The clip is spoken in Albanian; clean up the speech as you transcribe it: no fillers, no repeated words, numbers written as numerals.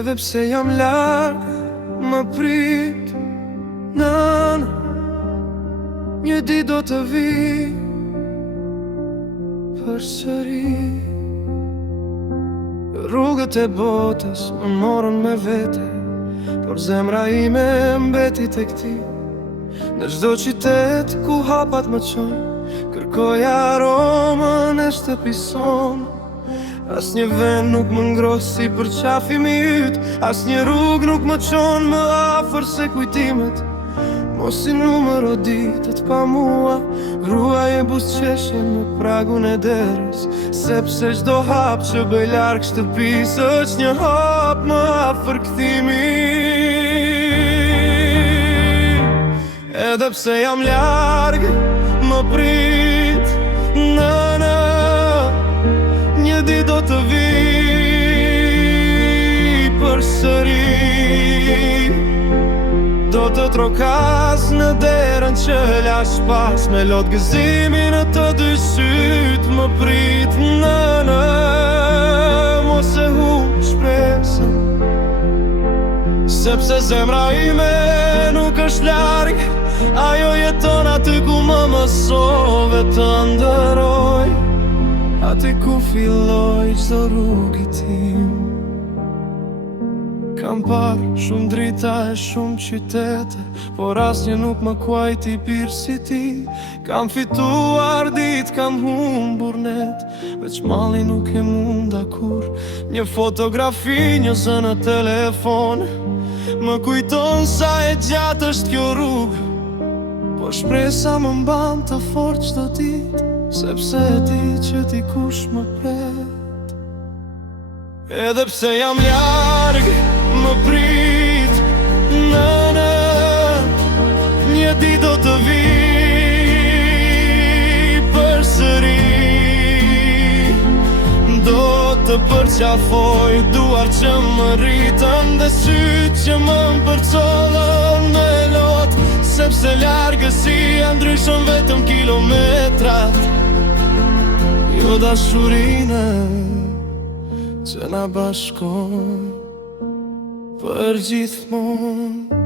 Edhe pse jam larg, më prit nana, një ditë do të vi përsëri. Rrugët e botës më morën me vete, por zemra ime mbeti tek ti. Në çdo qytet ku hapat më çojnë, kërkoj aromën e shtëpison. Asnjë vend nuk më ngroh si për qafim i yt, asnjë rrugë nuk më çon më afër se kujtimet. Mos i numëro ditët pa mua, ruaje buzëqeshjen në pragun e derës, sepse çdo hap që bëj larg shtëpisë është një hap më afër kthimi. Edhe pse jam larg, më prit nëna, një ditë do të vi përsëri. Do të trokas në derën që lash pas, me lot gëzimin në të dy syt. Më prit nëna, mos e humb shpresën, sepse zemra ime nuk është larg, ajo jeton aty ku më mësove të ndëroj, aty ku filloj çdo rrugë i tim. Kam parë shumë drita e shumë qytete, por asnjë nuk më kuajti pirë si ti. Kam fituar ditë, kam humbur net, veç malli nuk e munda kur. Një fotografi, një zë në telefon, më kujton sa e gjatë është kjo rrugë, por shpresa më mban të fort çdo ditë, sepse e di që dikush më pret. Edhe pse jam larg, më prit nëna, një ditë do të vi përsëri. Do të përqafoj duar që më rritën dhe syt që më përcollën me lot, sepse largësia ndryshon vetëm kilometrat, jo dashurinë që na bashkon për gjithmonë.